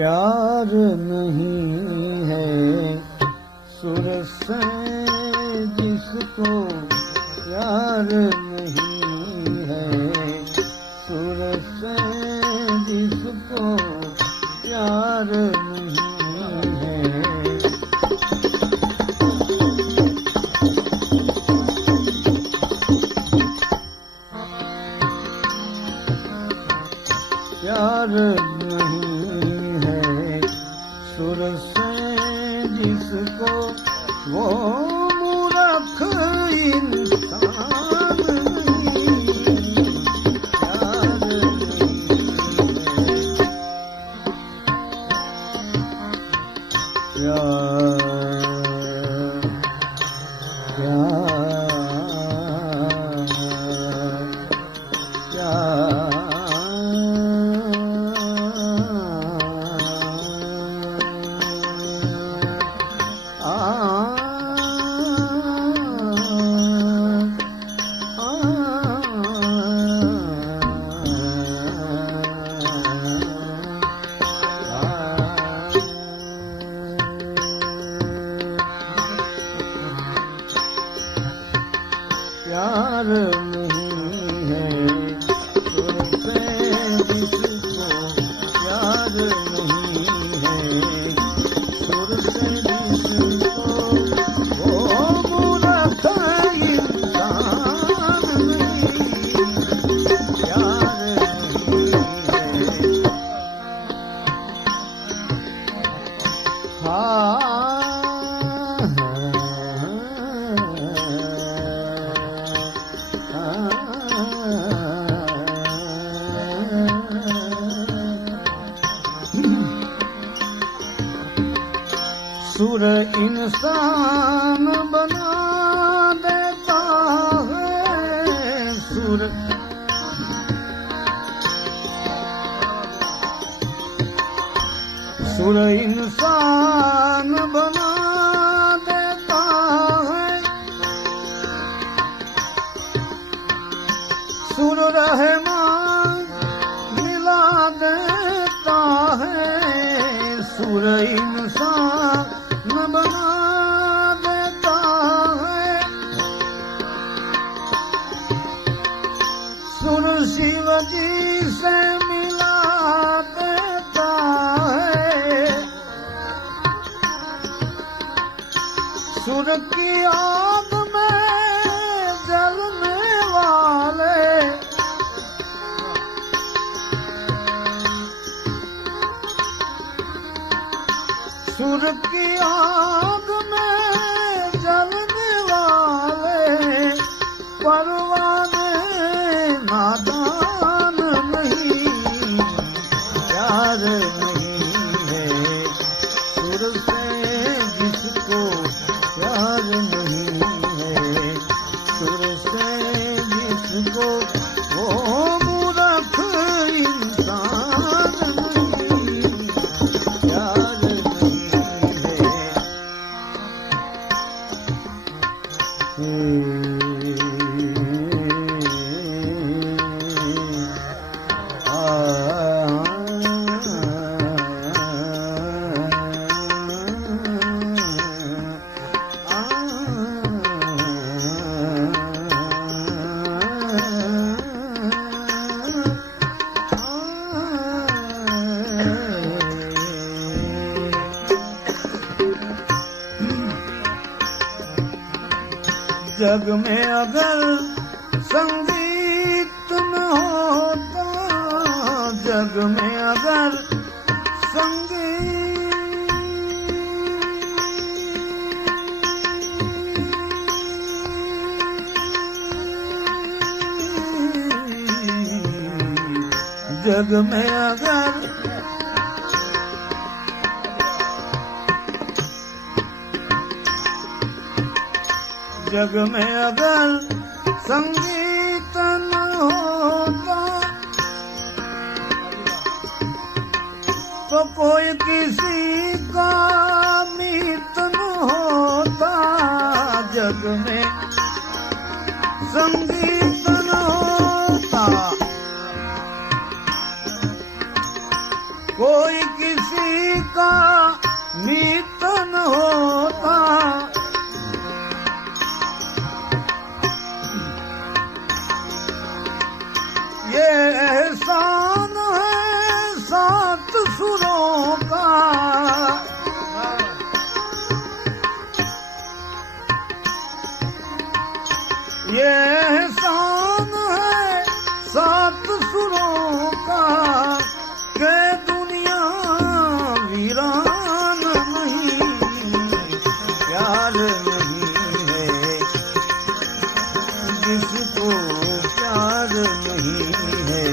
प्यार नहीं है सुर से जिसको प्यार नहीं है सुर से जिसको प्यार नहीं है प्यार नहीं है सुर से जिसको वो मूर्ख इंसान नहीं प्यार प्यार नहीं है सुर से जिसको प्यार नहीं है सुर से जिसको वो मूर्ख इंसान नहीं प्यार नहीं है सुर इंसान बना देता है सुर इंसान बना देता है सुर रहमान मिला देता है सुर इंसान बना देता है सुर शिव जी से मिला देता है सुर की आग में जलने वाले सुर की आग में जलने वाले परवाने नादान नहीं प्यार नहीं है सुर से जिसको प्यार नहीं है सुर से जिसको वो मूर्ख इंसान नहीं प्यार जग में अगर संगीत न होता जग में अगर जग में अगर जग में अगर संगीत न होता तो कोई किसी का मीत न होता जग में संगीत न होता कोई किसी किसी का मीत न होता। ये एहसान है सात सुरों का। ये एहसान है सात सुरों का के दुनिया वीरान नहीं, प्यार नहीं है जिसको प्यार नहीं है।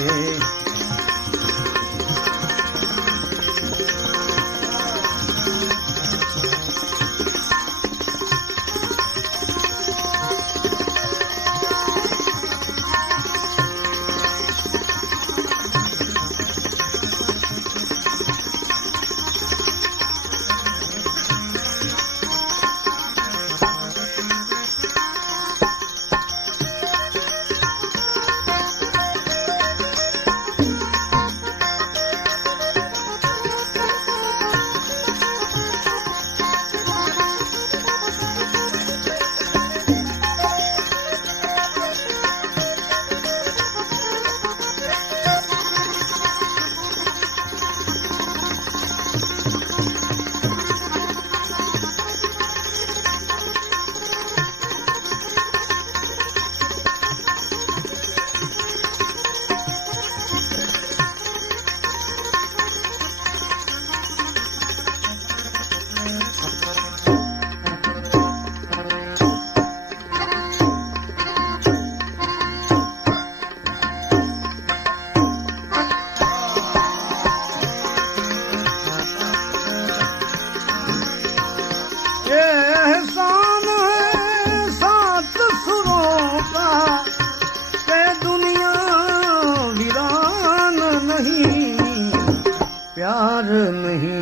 प्यार नहीं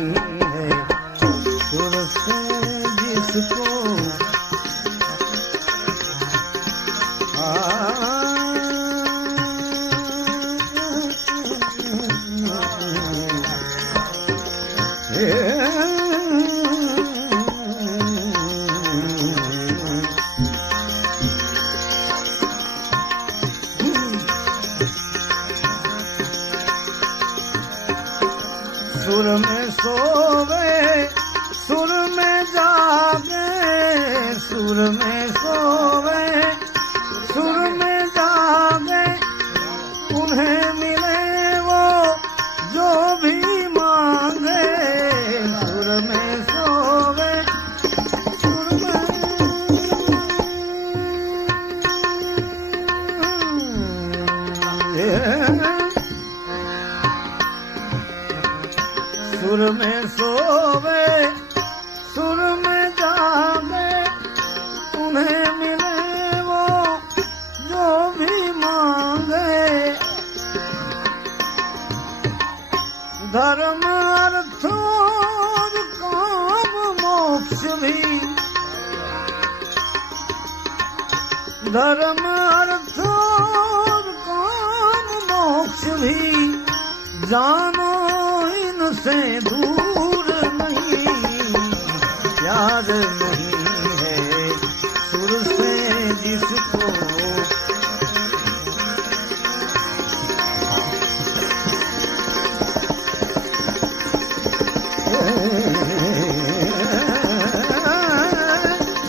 है सुर से जिसको सुर में सोवे सुर में जागे, सुर में सोवे सुर में जागे, उन्हें मिले वो जो भी मांगे। सुर में सोवे सुर में सुर में सोवे सुर में जागे, उन्हें मिले वो जो भी मांगे। धर्म अर्थ और काम मोक्ष भी, धर्म अर्थ और काम मोक्ष भी, जानो इनसे दूर नहीं। प्यार नहीं है सुर से जिसको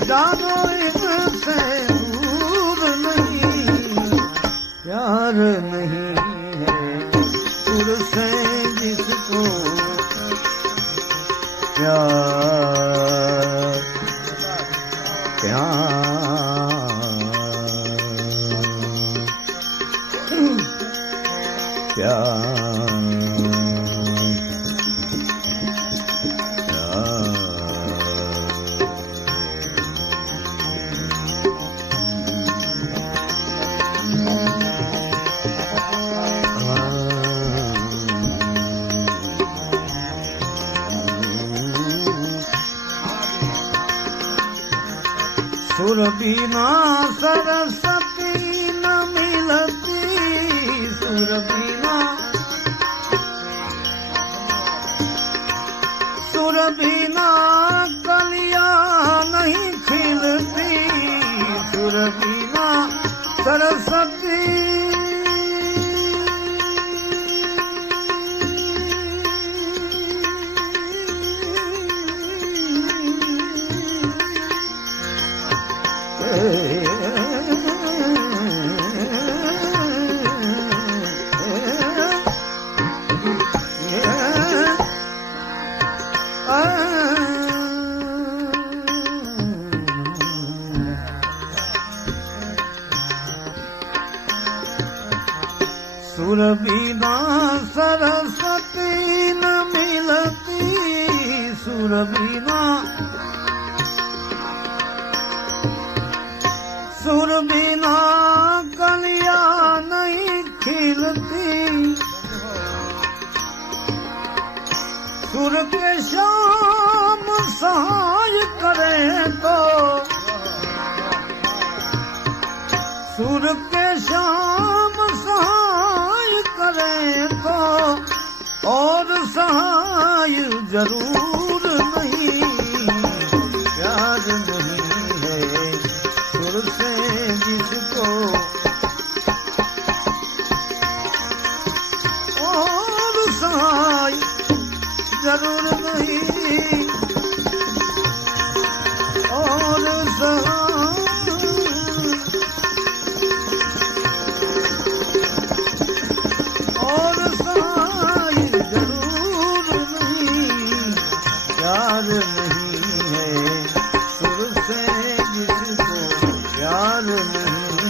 जानो इनसे दूर नहीं। प्यार नहीं है सुर से जिसको प्यार सुर बिना सरस्वती न मिलती, सुर बिना सुर बिना सरस्वती न मिलती, सुर बिना कलिया नहीं खिलती, सुर के श्याम सहाय करे तो, सुर के श्याम सहाय करे तो और सहाय जरूर नहीं, प्यार नहीं है सुर से जिसको, और सहाय जरूर नहीं, और सहाय प्यार नहीं है सुर से जिसको, प्यार नहीं